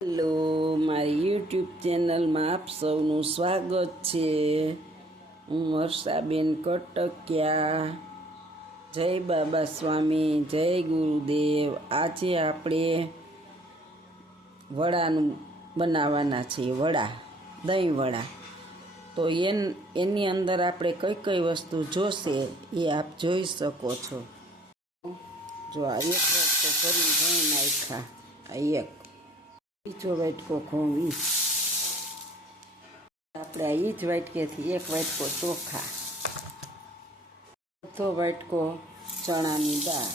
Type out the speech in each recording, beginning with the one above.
Hello, મારી YouTube ચેનલમાં આપ સૌનું સ્વાગત છે. હું વર્ષાબેન કટકિયા. જય બાબા સ્વામી, જય ગુરુદેવ. આજે આપણે વડાનું બનાવવાના છીએ, વડા, દહીં વડા. તો એની અંદર આપણે કઈ કઈ વસ્તુ જોશે એ આપ જોઈ શકો છો. જો આ એક વસ્તુ ભરીને ઘઉં નાખ્યા, આ એક બીજો વાટકો ઘઉં, આપણે આ જ વાટકેથી એક વાટકો ચોખા, અડધો વાટકો ચણાની દાળ,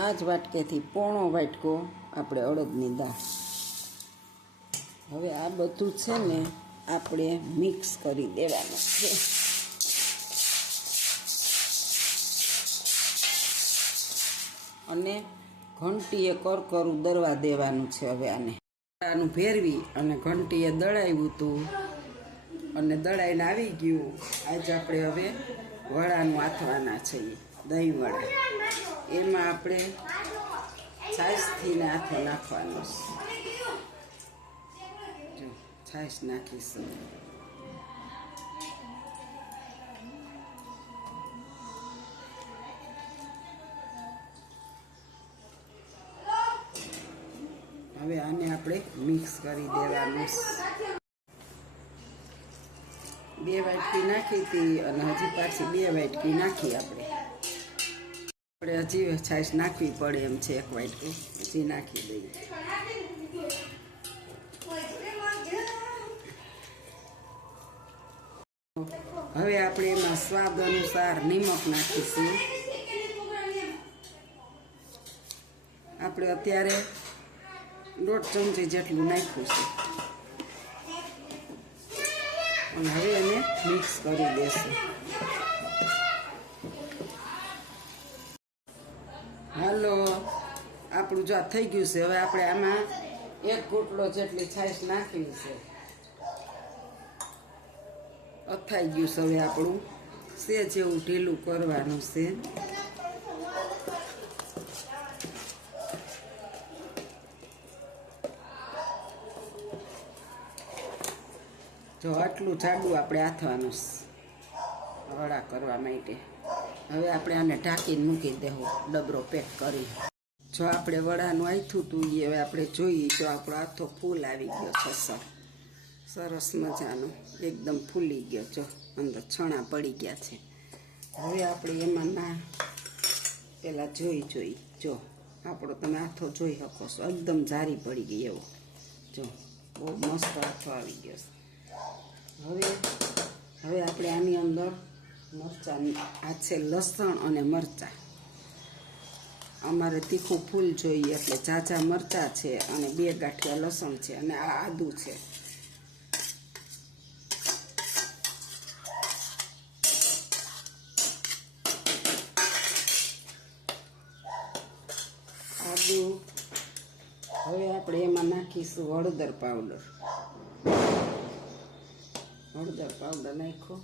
આ જ વાટકેથી પોણો વાટકો આપણે અડદની દાળ. હવે આ બધું છે ને આપણે મિક્સ કરી દેવાનું છે. અને ઘંટીએ કરકરું દળવા દેવાનું છે. હવે આનું ફેરવી અને ઘંટીએ દળાવ્યું હતું અને દળાઈને આવી ગયું. આજે આપણે હવે વડાનું આથવાના છીએ, દહીં વડા. એમાં આપણે છાશથી ને આથો નાખવાનો છે. જો છાશ નાખીશું. હવે આને આપણે મિક્સ કરી દેવાનું. 2 વાટકી નાખી હતી અને હજી પાછી 2 વાટકી નાખી. આપણે હજી છાશ નાખવી પડે એમ છે. 1 વાટકી હજી નાખી દઈએ. હવે આપણે એમાં સ્વાદ અનુસાર નિમક નાખીશું. આપણે અત્યારે 1.5 ચમચી જેટલું નાખ્યું છે. અને હવે એને મિક્સ કરી દેશું. હાલો, આપણું જો થઈ ગયું છે. હવે આપણે આમાં 1 ઘૂંટડો જેટલી છાશ નાખવી છે. અથાઈ ગયું છે. હવે આપણું સેજ એવું ઢીલું કરવાનું છે. જો આટલું જાડું આપણે આથવાનું વડા કરવા માટે. હવે આપણે આને ઢાંકીને મૂકી દેવું, ડબરો પેક કરી. જો આપણે વડાનું આથું હતું એ હવે આપણે જોઈએ. જો આપણો આથો ફૂલ આવી ગયો છે. સરસ મજાનો એકદમ ફૂલી ગયો. જો અંદર છણા પડી ગયા છે. હવે આપણે એમાં પેલા જોઈ જો આપણો તમે આથો જોઈ શકો છો. એકદમ જારી પડી ગઈ એવો. જો બહુ મસ્ત આથો આવી ગયો છે. હવે આપણે આની અંદર મરચાં, આ છે લસણ અને મરચાં. અમારે તીખું ફૂલ જોઈએ એટલે ઝાઝા મરચાં છે અને 2 ગાંઠિયા લસણ છે અને આ આદું છે. આદું. હવે આપણે એમાં નાખીશું હળદર પાવડર. હળદર પાવડર નાખ્યો.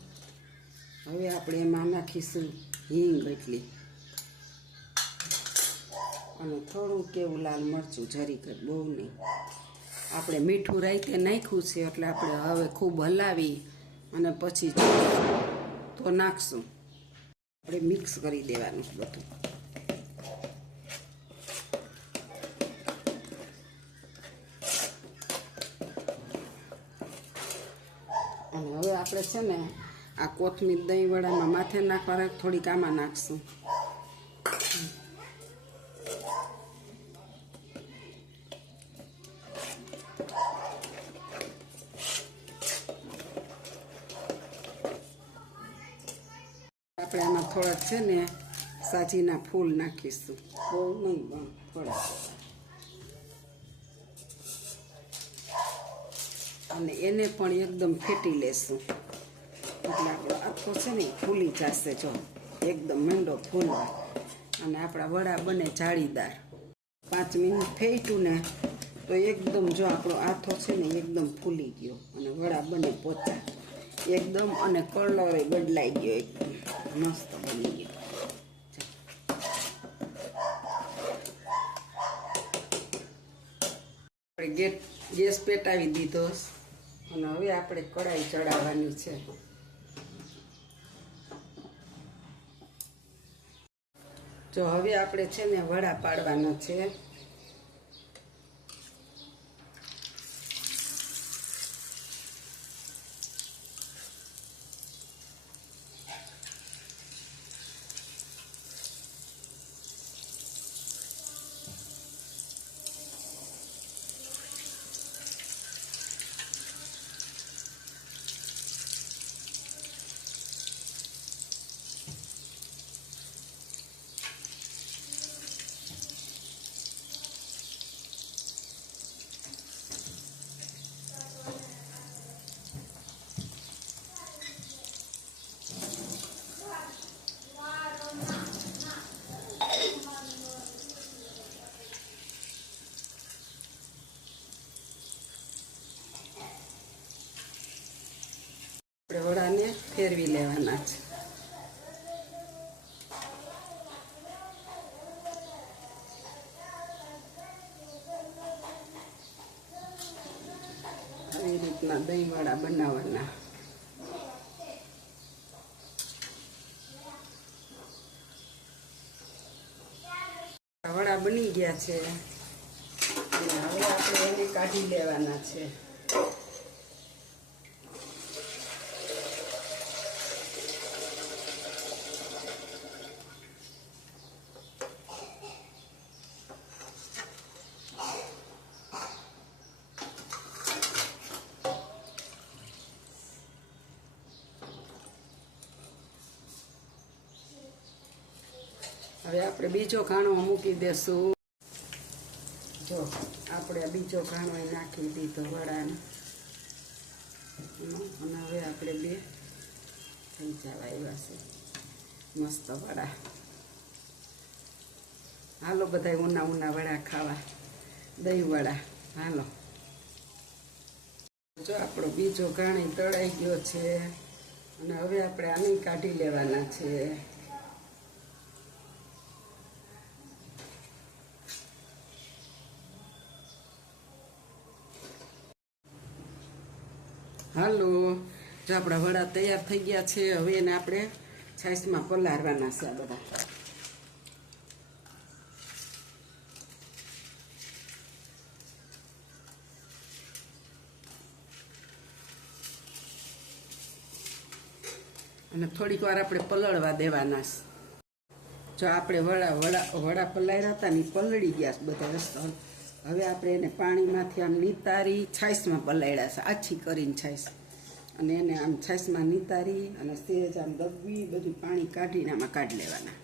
હવે આપણે એમાં નાખીશું હિંગ એટલી, અને થોડું કેવું લાલ મરચું, જરીક, બહુ નહીં. આપણે મીઠું રાઈતે નાખ્યું છે એટલે આપણે હવે ખૂબ હલાવી અને પછી તો નાખશું. આપણે મિક્સ કરી દેવાનું બધું. અને હવે આપણે છે ને આ કોથમીર દહીં વડામાં માથે નાખવા, થોડીક આમાં નાખશું. આપણે આમાં થોડાક છે ને સાજીના ફૂલ નાખીશું. બહુ નહીં પણ થોડાક. અને એને પણ એકદમ ફેટી લેશું. એટલે આપણો આથો છે ને ફૂલી જશે. જો એકદમ મીંડો ફૂલવા. અને આપણા વડા બને જાળીદાર. 5 મિનિટ ફેટ્યું ને તો એકદમ જો આપણો આથો છે ને એકદમ ફૂલી ગયો અને વડા બને પોચા એકદમ. અને કલર બદલાઈ ગયો, એકદમ મસ્ત બની ગયો. ગેસ પેટાવી દીધો અને હવે આપણે કઢાઈ ચડાવવાની છે. જો હવે આપણે છે ને વડા પાડવાનો છે. આપણે વડાને ફેરવી લેવાના છે. આવી રીતના દહીં વડા બનાવવાના. વડા બની ગયા છે અને હવે આપણે એને કાઢી લેવાના છે. હવે આપણે બીજો ઘાણો મૂકી દેશું. જો આપણે બીજો ઘાણો નાખી દીધો વડાને અને હવે આપણે બે થઈ જવા આવ્યા છે મસ્ત વડા. હાલો બધા ઊના ઊના વડા ખાવા, દહીં વડા. હાલો, જો આપણો બીજો ઘાણી તળાઈ ગયો છે અને હવે આપણે આને કાઢી લેવાના છે. હાલો, જો આપણા વડા તૈયાર થઈ ગયા છે. હવે એને આપણે છાશમાં પલાળવાના છે. આ બધા અને થોડીક વાર આપણે પલળવા દેવાના છે. જો આપણે વડા પલાળ્યા હતા ને પલળી ગયા બધા રસ્તો. હવે આપણે એને પાણીમાંથી આમ નિતારી છાશમાં પલાળ્યા છે, આછી કરીને છાશ, અને એને આમ છાશમાં નિતારી અને સેજ આમ દબવી બધું પાણી કાઢીને આમાં કાઢી લેવાના.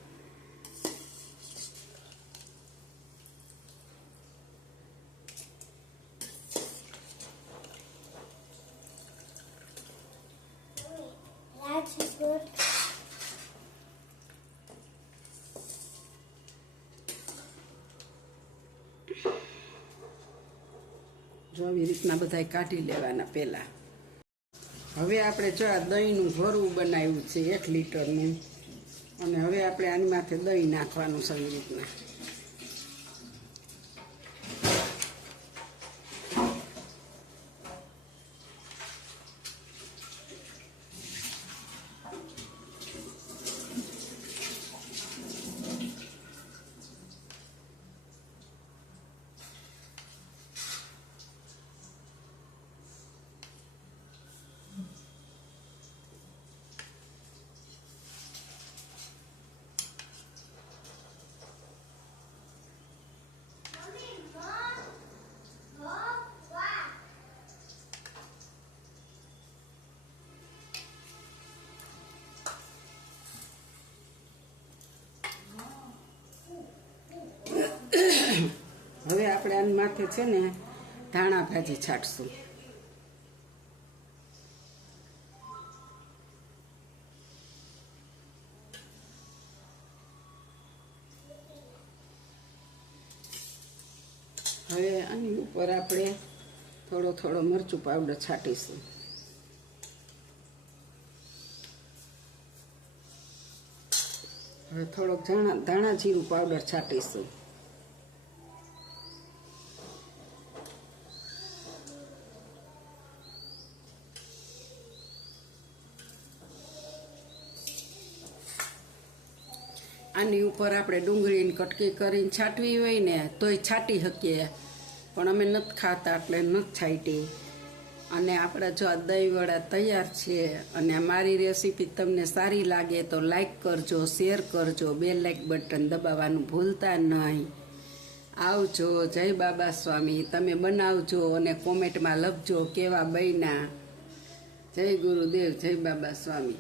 જો આવી રીતના બધા કાઢી લેવાના પહેલા. હવે આપણે જો આ દહીંનું ભરવું બનાવ્યું છે 1 લીટરનું, અને હવે આપણે આની માથે દહીં નાખવાનું છે આવી રીતના. હવે આપણે આની માથે છે ને ધાણા ભાજી છાંટશું. હવે આની ઉપર આપણે થોડો થોડો મરચું પાવડર છાંટીશું. હવે થોડોક ધાણા જીરું પાવડર છાંટીશું. આની ઉપર આપણે ડુંગળીની કટકી કરીને છાંટવી હોય ને તોય છાંટી શકીએ, પણ અમે નથી ખાતા એટલે નથી છાંટી. અને આપણે જો આ દહીંવડા તૈયાર છે. અને મારી રેસીપી તમને સારી લાગે તો લાઈક કરજો, શેર કરજો, બે લાઈક બટન દબાવવાનું ભૂલતા નહીં. આવજો. જય બાબા સ્વામી. તમે બનાવજો અને કોમેન્ટમાં લખજો કેવા બન્યા. જય ગુરુદેવ, જય બાબા સ્વામી.